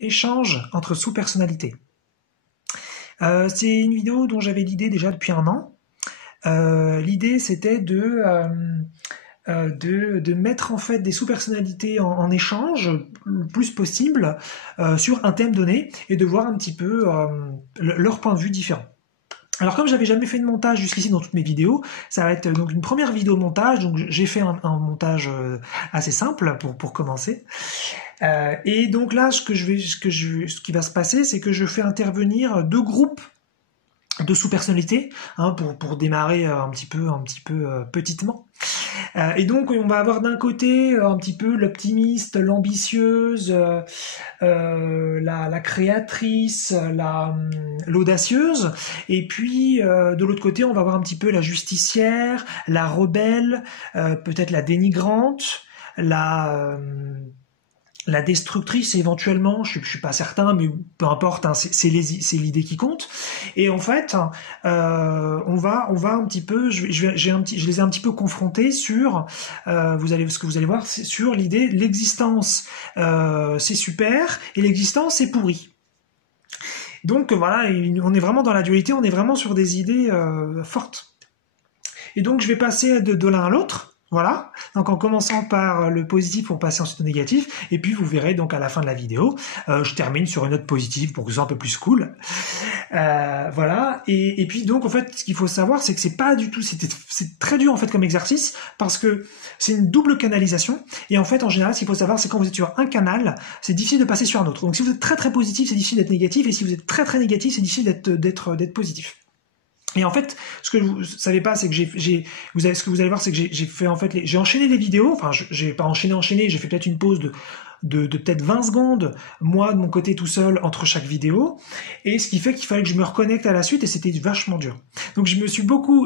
Échange entre sous-personnalités. C'est une vidéo dont j'avais l'idée déjà depuis un an. L'idée c'était de mettre en fait des sous-personnalités en échange le plus possible sur un thème donné et de voir un petit peu leur point de vue différent. Alors comme j'avais jamais fait de montage jusqu'ici dans toutes mes vidéos, ça va être donc une première vidéo montage, donc j'ai fait un montage assez simple pour commencer. Et donc là, ce qui va se passer, c'est que je fais intervenir deux groupes de sous-personnalités pour démarrer un petit peu petitement. Et donc on va avoir d'un côté un petit peu l'optimiste, l'ambitieuse, la créatrice, l'audacieuse, et puis de l'autre côté on va avoir un petit peu la justicière, la rebelle, peut-être la dénigrante, la destructrice éventuellement, je suis pas certain, mais peu importe, hein, c'est l'idée qui compte. Et en fait, on va un petit peu, je les ai un petit peu confrontés sur, ce que vous allez voir, c'est sur l'idée, l'existence, c'est super, et l'existence c'est pourri. Donc voilà, on est vraiment dans la dualité, on est vraiment sur des idées fortes. Et donc je vais passer de l'un à l'autre. Voilà, donc en commençant par le positif pour passer ensuite au négatif, et puis vous verrez donc à la fin de la vidéo, je termine sur une note positive pour que ce soit un peu plus cool. Voilà, et puis donc en fait ce qu'il faut savoir c'est que c'est pas du tout, c'est très dur en fait comme exercice parce que c'est une double canalisation, et en fait en général ce qu'il faut savoir c'est quand vous êtes sur un canal, c'est difficile de passer sur un autre. Donc si vous êtes très très positif, c'est difficile d'être négatif, et si vous êtes très très négatif, c'est difficile d'être positif. Et en fait, ce que vous savez pas, c'est que ce que vous allez voir, c'est que j'ai fait en fait, j'ai enchaîné les vidéos. Enfin, j'ai pas enchaîné. J'ai fait peut-être une pause de peut-être 20 secondes, moi de mon côté tout seul entre chaque vidéo, et ce qui fait qu'il fallait que je me reconnecte à la suite, et c'était vachement dur. Donc j'ai beaucoup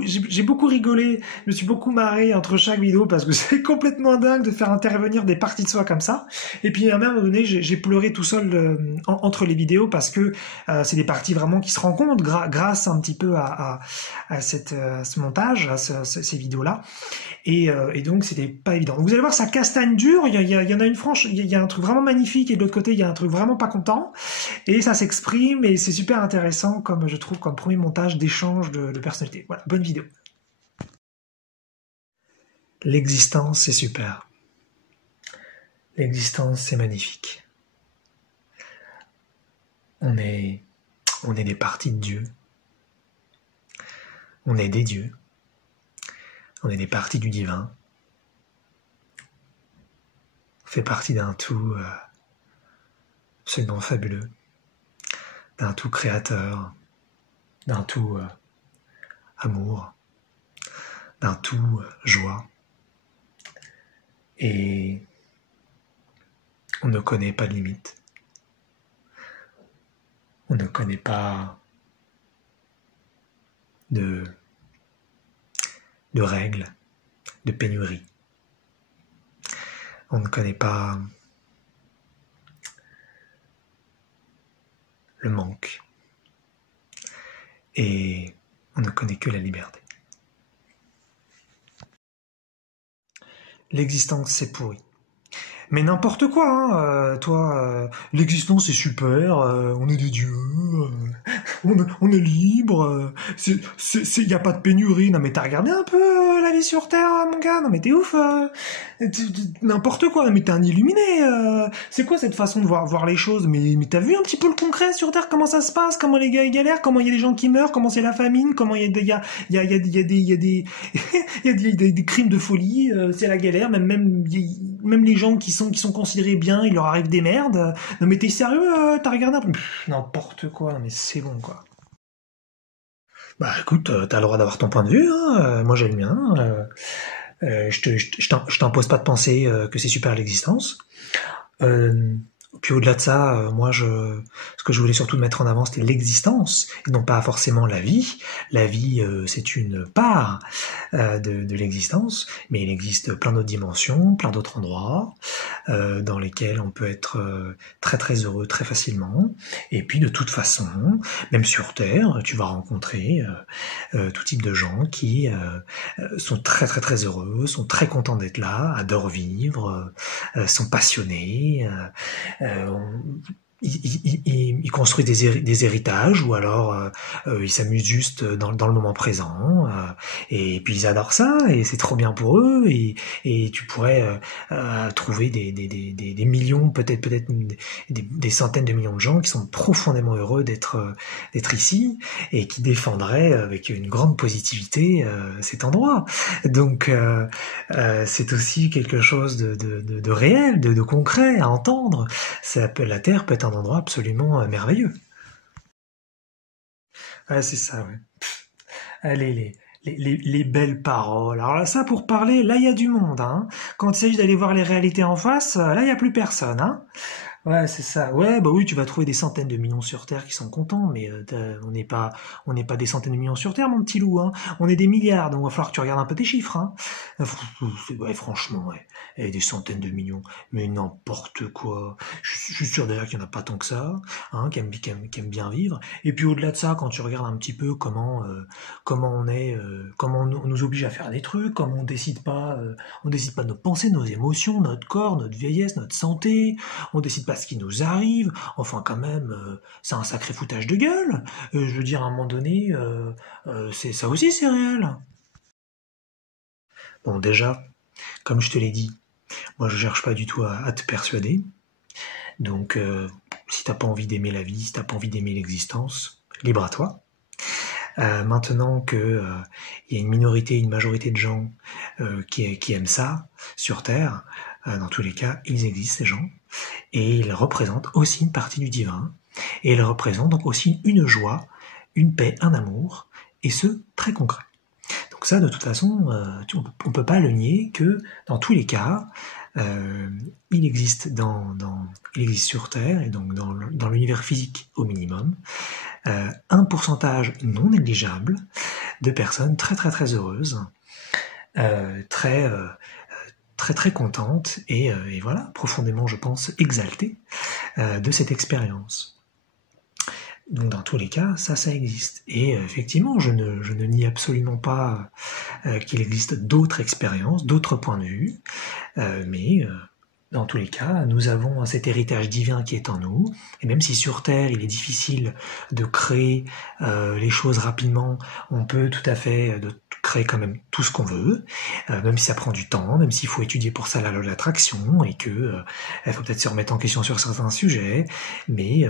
rigolé, je me suis beaucoup marré entre chaque vidéo parce que c'est complètement dingue de faire intervenir des parties de soi comme ça. Et puis à un moment donné, j'ai pleuré tout seul entre les vidéos parce que c'est des parties vraiment qui se rencontrent grâce un petit peu à ce montage, à ces vidéos-là. Et donc c'était pas évident. Donc vous allez voir, ça castagne dur, il y en a une franche, il y a un truc vraiment magnifique, et de l'autre côté il y a un truc vraiment pas content, et ça s'exprime, et c'est super intéressant comme je trouve comme premier montage d'échange de personnalité. Voilà, bonne vidéo. L'existence c'est super. L'existence c'est magnifique. On est des parties de Dieu. On est des dieux. On est des parties du divin. On fait partie d'un tout absolument fabuleux, d'un tout créateur, d'un tout amour, d'un tout joie. Et on ne connaît pas de limites. On ne connaît pas de règles, de pénurie. On ne connaît pas le manque. Et on ne connaît que la liberté. L'existence, c'est pourri. Mais n'importe quoi, hein. L'existence c'est super, on est des dieux, on est libre, y a pas de pénurie. Non mais t'as regardé un peu la vie sur Terre, mon gars? Non mais t'es ouf, n'importe quoi, mais t'es un illuminé. C'est quoi cette façon de voir les choses? Mais t'as vu un petit peu le concret sur Terre, comment ça se passe, comment les gars ils galèrent, comment il y a des gens qui meurent, comment c'est la famine, comment il y a des crimes de folie, c'est la galère, même les gens qui sont considérés bien, il leur arrive des merdes. Non mais t'es sérieux, t'as regardé un peu? N'importe quoi, mais c'est bon quoi. Bah écoute, t'as le droit d'avoir ton point de vue, hein, moi j'ai le mien. Je t'impose pas de penser que c'est super l'existence. Puis au-delà de ça, ce que je voulais surtout mettre en avant, c'était l'existence, et non pas forcément la vie. La vie, c'est une part de l'existence, mais il existe plein d'autres dimensions, plein d'autres endroits dans lesquels on peut être très très heureux très facilement. Et puis de toute façon, même sur Terre, tu vas rencontrer tout type de gens qui sont très très très heureux, sont très contents d'être là, adorent vivre, sont passionnés. ils construisent des héritages ou alors ils s'amusent juste dans le moment présent et puis ils adorent ça et c'est trop bien pour eux et tu pourrais trouver des millions, peut-être des centaines de millions de gens qui sont profondément heureux d'être ici et qui défendraient avec une grande positivité cet endroit. Donc c'est aussi quelque chose de réel, de concret à entendre. La Terre peut être un endroit absolument merveilleux. Ouais, c'est ça, ouais. Allez, les belles paroles. Alors là, ça, pour parler, là, il y a du monde, hein. Quand il s'agit d'aller voir les réalités en face, là, il n'y a plus personne, hein. Ouais, c'est ça. Ouais, bah oui, tu vas trouver des centaines de millions sur Terre qui sont contents, mais on n'est pas des centaines de millions sur Terre, mon petit loup, hein. On est des milliards, donc il va falloir que tu regardes un peu tes chiffres, hein. Ouais, franchement, ouais. Et des centaines de millions, mais n'importe quoi. Je suis sûr d'ailleurs qu'il n'y en a pas tant que ça, hein, qui aiment bien vivre. Et puis au-delà de ça, quand tu regardes un petit peu comment on nous oblige à faire des trucs, comment on décide pas de nos pensées, nos émotions, notre corps, notre vieillesse, notre santé, on décide pas ce qui nous arrive. Enfin, quand même, c'est un sacré foutage de gueule. Je veux dire, à un moment donné, c'est ça aussi, c'est réel. Bon, déjà, comme je te l'ai dit, moi je cherche pas du tout à te persuader. Donc, si t'as pas envie d'aimer la vie, si t'as pas envie d'aimer l'existence, libre à toi. Maintenant que il y a une minorité, une majorité de gens qui aiment ça sur Terre, dans tous les cas, ils existent ces gens et ils représentent aussi une partie du divin et ils représentent donc aussi une joie, une paix, un amour et ce très concret. Donc ça, de toute façon, on peut pas le nier que dans tous les cas, euh, il existe sur Terre et donc dans l'univers physique au minimum un pourcentage non négligeable de personnes très très très heureuses, très très très contentes et voilà, profondément, je pense, exaltées de cette expérience. Donc dans tous les cas, ça existe. Et effectivement, je ne nie absolument pas qu'il existe d'autres expériences, d'autres points de vue, mais dans tous les cas, nous avons cet héritage divin qui est en nous, et même si sur Terre il est difficile de créer les choses rapidement, on peut tout à fait créer quand même tout ce qu'on veut, même si ça prend du temps, même s'il faut étudier pour ça la loi de l'attraction, et que il faut peut-être se remettre en question sur certains sujets, mais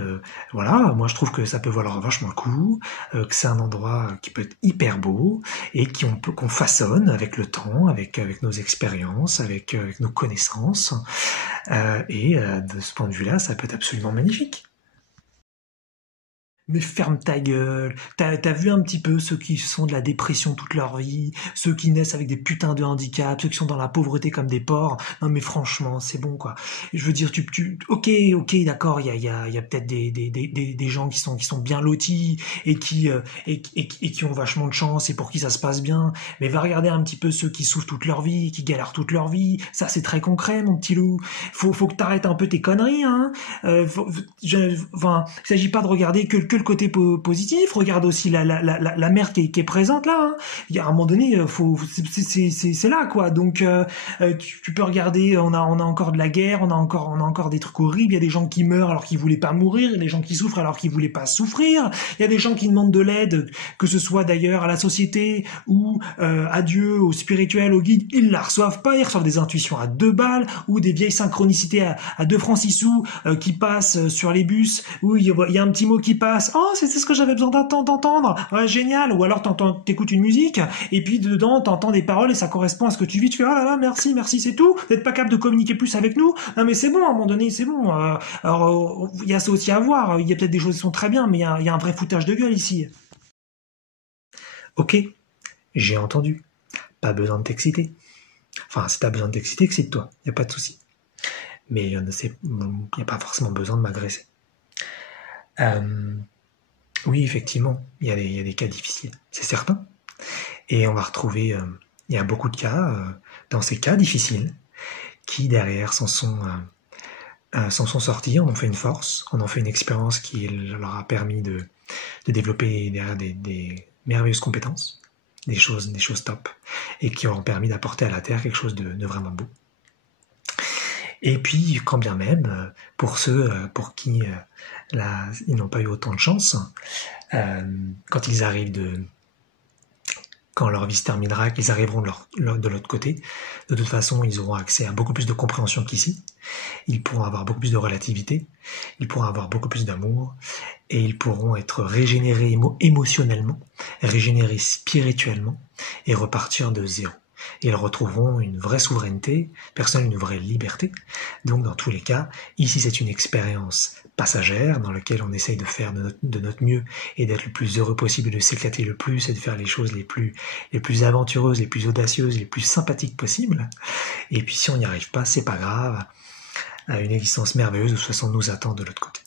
voilà, moi je trouve que ça peut valoir vachement le coup, que c'est un endroit qui peut être hyper beau, et qu'on façonne avec le temps, avec nos expériences, avec nos connaissances, et de ce point de vue-là, ça peut être absolument magnifique. Mais ferme ta gueule. T'as vu un petit peu ceux qui sont de la dépression toute leur vie, ceux qui naissent avec des putains de handicaps, ceux qui sont dans la pauvreté comme des porcs. Non mais franchement, c'est bon quoi. Je veux dire, ok, d'accord, il y a peut-être des gens qui sont bien lotis et qui ont vachement de chance et pour qui ça se passe bien. Mais va regarder un petit peu ceux qui souffrent toute leur vie, qui galèrent toute leur vie. Ça c'est très concret, mon petit loup. Faut que t'arrêtes un peu tes conneries, hein. Enfin, il s'agit pas de regarder que le côté positif. Regarde aussi la merde qui est présente là, hein. Il y a un moment donné, c'est là quoi. Donc tu peux regarder, on a encore de la guerre, on a encore des trucs horribles. Il y a des gens qui meurent alors qu'ils voulaient pas mourir, il y a des gens qui souffrent alors qu'ils voulaient pas souffrir. Il y a des gens qui demandent de l'aide, que ce soit d'ailleurs à la société ou à Dieu, au spirituel, au guide. Ils la reçoivent pas, ils reçoivent des intuitions à 2 balles ou des vieilles synchronicités à 2 francs 6 sous qui passent sur les bus où il y a un petit mot qui passe. Oh, c'est ce que j'avais besoin d'entendre. Ouais, génial. Ou alors t'écoutes une musique et puis dedans t'entends des paroles et ça correspond à ce que tu vis. Tu fais oh là là, merci, merci, c'est tout. Vous n'êtes pas capable de communiquer plus avec nous. Non mais c'est bon, à un moment donné, c'est bon. Alors il y a ça aussi à voir. Il y a peut-être des choses qui sont très bien, mais il y a un vrai foutage de gueule ici. Ok, j'ai entendu. Pas besoin de t'exciter. Enfin, si t'as besoin de t'exciter, excite-toi. Y a pas de souci. Mais il n'y a pas forcément besoin de m'agresser. Euh, oui, effectivement, il y a des cas difficiles, c'est certain. Et on va retrouver, il y a beaucoup de cas, dans ces cas difficiles, qui derrière s'en sont sortis, en ont fait une force, en ont fait une expérience qui leur a permis de développer derrière des merveilleuses compétences, des choses top, et qui auront permis d'apporter à la Terre quelque chose de vraiment beau. Et puis, quand bien même, pour ceux pour qui ils n'ont pas eu autant de chance, quand ils arrivent quand leur vie se terminera, qu'ils arriveront de l'autre côté, de toute façon, ils auront accès à beaucoup plus de compréhension qu'ici. Ils pourront avoir beaucoup plus de relativité, ils pourront avoir beaucoup plus d'amour, et ils pourront être régénérés émotionnellement, régénérés spirituellement, et repartir de zéro. Et ils retrouveront une vraie souveraineté, personnelle, une vraie liberté. Donc dans tous les cas, ici c'est une expérience passagère dans laquelle on essaye de faire de notre mieux et d'être le plus heureux possible, de s'éclater le plus et de faire les choses les plus aventureuses, les plus audacieuses, les plus sympathiques possibles. Et puis si on n'y arrive pas, c'est pas grave. Une existence merveilleuse de toute façon nous attend de l'autre côté.